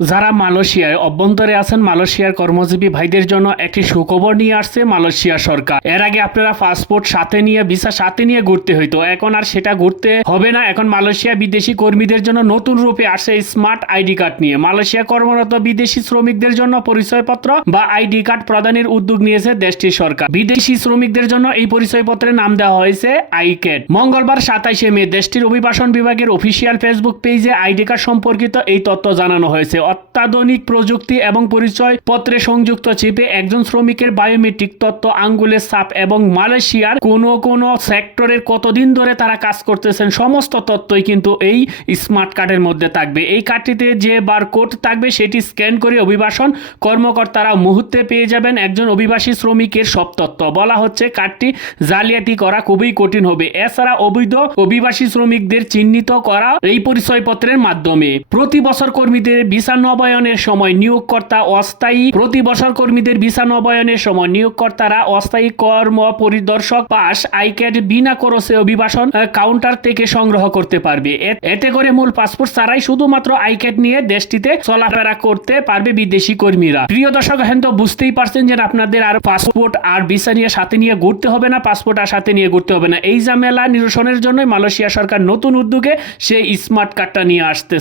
যারা মালয়েশিয়ায় অভ্যন্তরে আছেন, মালয়েশিয়ার কর্মজীবী ভাইদের জন্য একটি সুখবর নিয়ে আসছে মালয়েশিয়া সরকার। এর আগে আপনারা পাসপোর্ট সাথে নিয়ে, ভিসা সাথে নিয়ে ঘুরতে হইতো, এখন আর সেটা ঘুরতে হবে না। এখন মালয়েশিয়া বিদেশি কর্মীদের জন্য নতুন রূপে আসছে স্মার্ট আইডি কার্ড নিয়ে। মালয়েশিয়া কর্মরত বিদেশি শ্রমিকদের জন্য পরিচয়পত্র বা আইডি কার্ড প্রদানের উদ্যোগ নিয়েছে দেশটির সরকার। বিদেশি শ্রমিকদের জন্য এই পরিচয়পত্রের নাম দেওয়া হয়েছে আইক্যাড। মঙ্গলবার 27শে মে দেশটির অভিবাসন বিভাগের অফিসিয়াল ফেসবুক পেজে আইডি কার্ড সম্পর্কিত এই তথ্য জানানো হয়েছে। অত্যাধুনিক প্রযুক্তি এবং পরিচয় পত্রে সংযুক্ত চিপে একজন শ্রমিকের বায়োমেট্রিক তথ্য, আঙ্গুলের ছাপ এবং মালয়েশিয়ার কোন সেক্টরের কতদিন ধরে তারা কাজ করতেছেন সমস্ত তথ্যই কিন্তু এই স্মার্ট কার্ডের মধ্যে থাকবে। এই কার্ডটিতে যে বারকোড থাকবে সেটি স্ক্যান করে অভিবাসন কর্মকর্তারা মুহূর্তে পেয়ে যাবেন একজন অভিবাসী শ্রমিকের সব তথ্য। বলা হচ্ছে কার্ডটি জালিয়াতি করা খুবই কঠিন হবে। এছাড়া অবৈধ অভিবাসী শ্রমিকদের চিহ্নিত করা এই পরিচয়পত্রের মাধ্যমে। প্রতি বছর কর্মীদের ভিসা নবায়নের সময় নিয়োগকর্তারা অস্থায়ী কর্ম পরিদর্শক পাস আইক্যাড বিনা খরচে অভিবাসন কাউন্টার থেকে সংগ্রহ করতে পারবে। এতে করে মূল পাসপোর্ট ছাড়াই শুধুমাত্র আইক্যাড নিয়ে দেশটিতে চলাফেরা করতে পারবে বিদেশি কর্মীরা। প্রিয় দর্শক, এখন তো বুঝতেই পারছেন যে আপনাদের আর পাসপোর্ট আর ভিসা নিয়ে সাথে নিয়ে ঘুরতে হবে না, পাসপোর্ট আর সাথে নিয়ে ঘুরতে হবে না। এই ঝামেলা নিরসনের জন্য মালয়েশিয়া সরকার নতুন উদ্যোগে সেই স্মার্ট কার্ডটা নিয়ে আসতেছে।